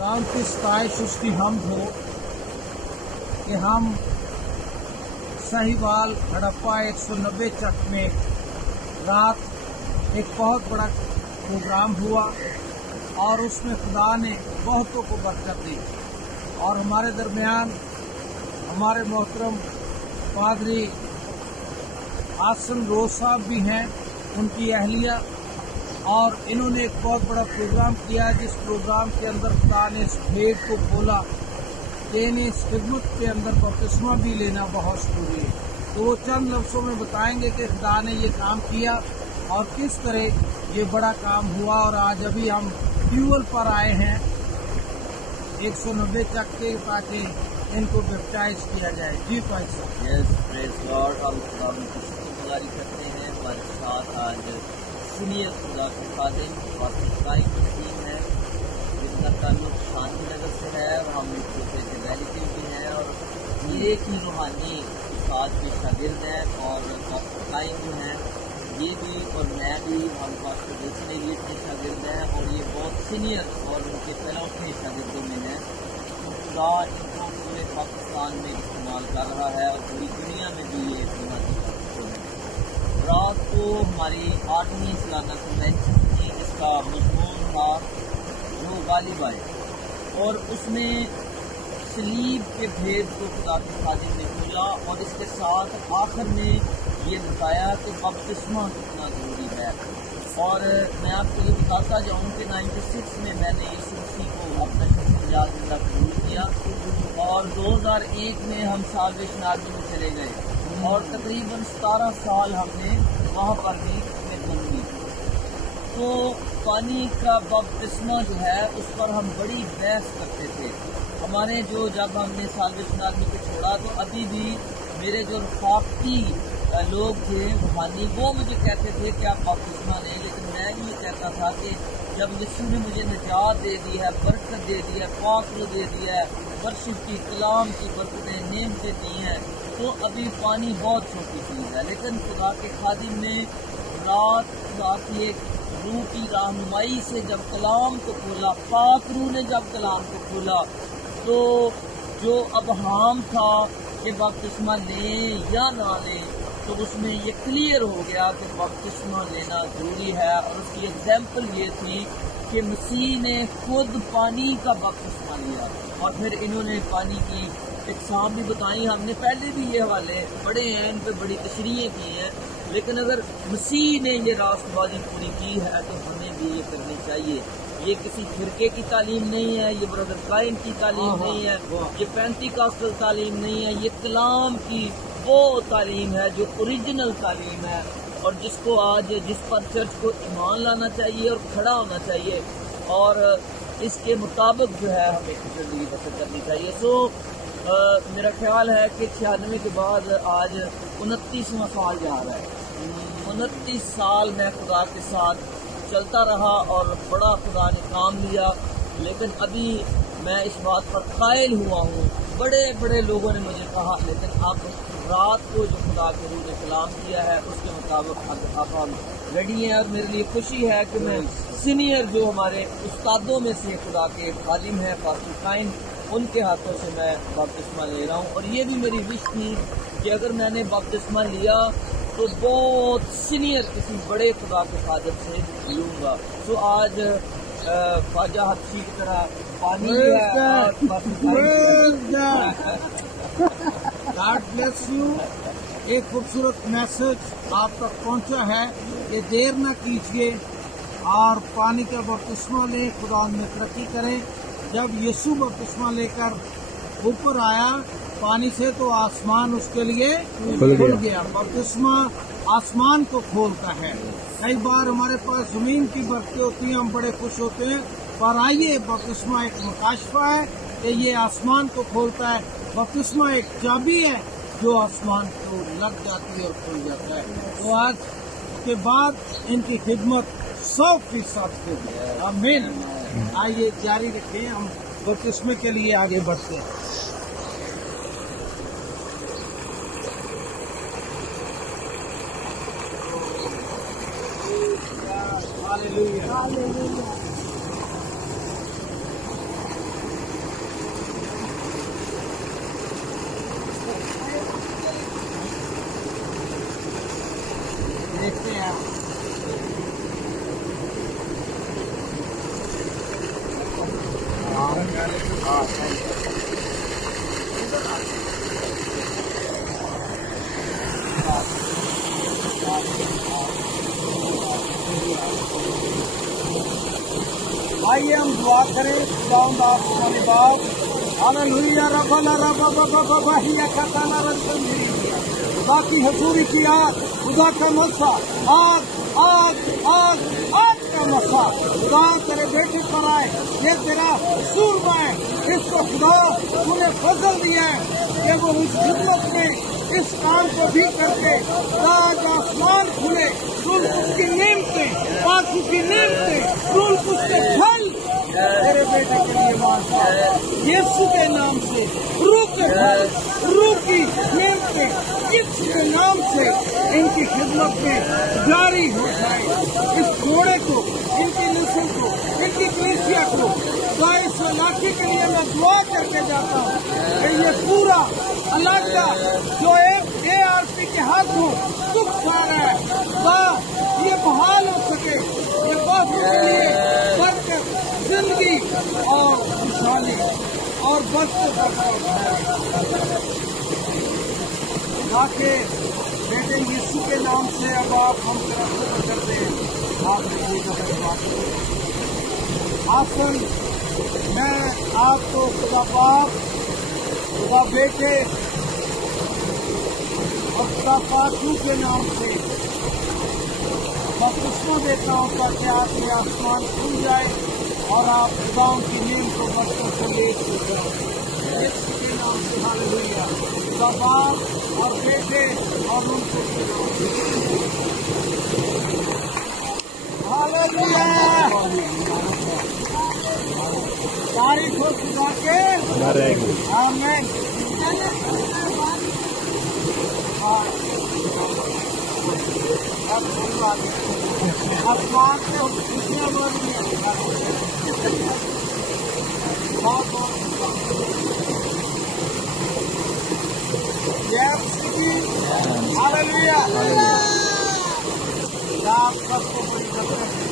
खुदावंद की सताइश उसकी हमद हो कि हम साहिवाल हड़प्पा 190 चक में रात एक बहुत बड़ा प्रोग्राम हुआ और उसमें खुदा ने बहुतों को बरकत दी। और हमारे दरमियान हमारे मोहतरम पादरी आसन रोज साहब भी हैं, उनकी अहलिया, और इन्होंने एक बहुत बड़ा प्रोग्राम किया जिस प्रोग्राम के अंदर खुदा ने इस भेद को खोला कि इन्हें इस खिदमत के अंदर बपतिस्मा भी लेना बहुत जरूरी है। तो वो चंद लफ्ज़ों में बताएंगे कि खुदा ने ये काम किया और किस तरह ये बड़ा काम हुआ। और आज अभी हम ट्यूबवेल पर आए हैं 190 चक के, ताकि इनको बैप्टाइज किया जाए। जी भाई साहब। Yes, praise God. हम खुदा की शुक्रगुजारी करते हैं। हमारे साथ आज सीनियर खुदा के खादिम पाकिस्तानी टीम है जिनका ताल्लुक शांति नगर से है और हम एक दूसरे के रिलेटिव भी हैं और मेरे की रूहानी साथ के शागिर्द हैं और पाकिस्तानी जो हैं ये भी और मैं भी, हम पाकिस्तान ये के शागिर्द हैं और ये बहुत सीनियर और उनके पहले के शागिर्दों में हैं। खुदा इनको पूरे पाकिस्तान में इस्तेमाल कर रहा है और पूरी दुनिया में भी ये होना चाहिए। रात को हमारी 8वीं सालाना कन्वेंशन थी जिसका मजमून था जो गालिब आए और उसमें सलीब के भेद को खुदा के खादिम ने खोला और इसके साथ आखिर में ये बताया कि बपतिस्मा कितना ज़रूरी है। और मैं आपको ये बताता जाऊँ कि 96 में मैंने यीशु मसीह को अपना शख्सियात ज़िंदा कबूल किया और 2001 में हम साल्वेशन आर्मी में चले गए और तकरीबन 17 साल हमने वहाँ पर भी खिदमत की। तो पानी का बपतिस्मा जो है उस पर हम बड़ी बहस करते थे। हमारे जो जब हमने साल्वेशन आर्मी को छोड़ा तो अभी भी मेरे जो रफाकती लोग थे रूहानी वो मुझे कहते थे कि आप बपतिस्मा लें, लेकिन मैं ये कहता था कि जब यीशु ने मुझे निजात दे दी है, बरकत दे दी है, पाकरू दे दिया है, वर्शिप की, कलाम की बरकतें, नेमतें दी हैं, तो अभी पानी बहुत छोटी चीज़ है। लेकिन खुदा के खादिम ने रात खुदा की एक रूह की रहनुमाई से जब कलाम को खोला, पाक रूह ने जब कलाम को खोला, तो जो अबहाम था कि बपतिस्मा लें या ना लें, तो उसमें ये क्लियर हो गया कि बपतिस्मा लेना ज़रूरी है। और उसकी एग्जाम्पल ये थी कि मसीह ने खुद पानी का बपतिस्मा लिया और फिर इन्होंने पानी की इकसाम भी बताई। हमने पहले भी ये हवाले बड़े हैं, इन पर बड़ी तशरीहें की हैं, लेकिन अगर मसीह ने ये रास्तबाजी पूरी की है तो हमें भी ये करनी चाहिए। ये किसी फिरके की तालीम नहीं है, ये ब्रदर काइन की तालीम नहीं है, ये पेंटिकॉस्टल तालीम नहीं है, ये कलाम की वो तालीम है जो ओरिजिनल तालीम है और जिसको आज जिस पर चर्च को ईमान लाना चाहिए और खड़ा होना चाहिए और इसके मुताबिक जो है हमें ज़िंदगी बसर करनी चाहिए। सो मेरा ख्याल है कि 96 के बाद आज 29वां साल जा रहा है। 29 साल मैं खुदा के साथ चलता रहा और बड़ा खुदा ने काम लिया, लेकिन अभी मैं इस बात पर कायल हुआ हूँ। बड़े बड़े लोगों ने मुझे कहा, लेकिन अब रात को जो खुदा के रूह ने कलाम किया है उसके मुताबिक अब हम रेडी हैं। और मेरे लिए खुशी है कि मैं सीनियर जो हमारे उस्तादों में से खुदा के खादिम हैं पाकिस्तान, उनके हाथों से मैं बपतिस्मा ले रहा हूँ। और ये भी मेरी विश थी कि अगर मैंने बपतिस्मा लिया तो बहुत सीनियर किसी बड़े खुदा के खादिम से लूँगा। तो आज ख्वाजा हफ्सी की तरह पानी गॉड ब्लेस यू। एक खूबसूरत मैसेज आप तक पहुंचा है कि देर न कीजिए और पानी का बपतिस्मा लें, खुदा में तरक्की करें। जब यीशु बपतिस्मा लेकर ऊपर आया पानी से तो आसमान उसके लिए खुल गया। बपतिस्मा आसमान को खोलता है। कई बार हमारे पास ज़मीन की बरकतें होती हैं, हम बड़े खुश होते हैं, पर आइए बपतिस्मा एक मुकाशफा है कि ये आसमान को खोलता है। बपतिस्मा एक चाबी है जो आसमान को लग जाती है और खुल जाता है। तो आज के बाद इनकी खिदमत 100% होगी। आमीन। आइए जारी रखें, हम बपतिस्मे के लिए आगे बढ़ते हैं। हालेलुया। آئیے ہم دعا کریں. خداوند آپ ہمارے باپ ہاللویا ربنا رب ہی کتانا رسم خدا کی حضوری کی آگ, خدا کا مسا, آگ آگ آگ آگ کا مسا خدا تیرے بیٹے پر آئے. یہ تیرا سورما ہے, اس کو خدا انہیں فضل دیا ہے کہ وہ اس خدمت میں اس کام کو بھی کر کے تاج آسمان کھلے. رول کچھ کی نعمتیں, پاکو کی نعمتیں, رول کچھ کے پھل تیرے بیٹے کے لیے مانگتا ہے یسوع کے نام سے. روح کے پھل, روح کی نعمتیں یسوع کے نام سے ان کی خدمت میں جاری ہو جائے. اس گھوڑے کو, ان کی نسل کو, ان کی کلیسیا کو اس علاقے کے لیے میں دعا کر کے جاتا ہوں کہ یہ پورا علاقہ جو ARP کے ہاتھوں دکھ کھا رہا ہے یہ بحال ہو سکے. یہ بہت کے لیے برکت, زندگی اور خوشحالی اور برکت تاکہ بیٹے یسوع کے نام سے اب آپ ہم طرف سے کرتے ہیں. آپ نے آسن میں آپ کو خدا باپ, خدا بیٹے اور خدا پاکو کے نام سے بپتسمہ دیتا ہوں تاکہ آپ کے آسمان کھل جائے اور آپ خداؤں کی نعمت کو برکت سے لے سکیں. یسوع کے نام سے ہاللویا. خدا باپ اور بیٹے اور ان کو ہاللویا. تعریف ہو خدا کے. آمین. آسمان سے خوشیاں بول رہی ہیں. بہت ہاللویا. آپ سب کو بڑی کرتے ہیں.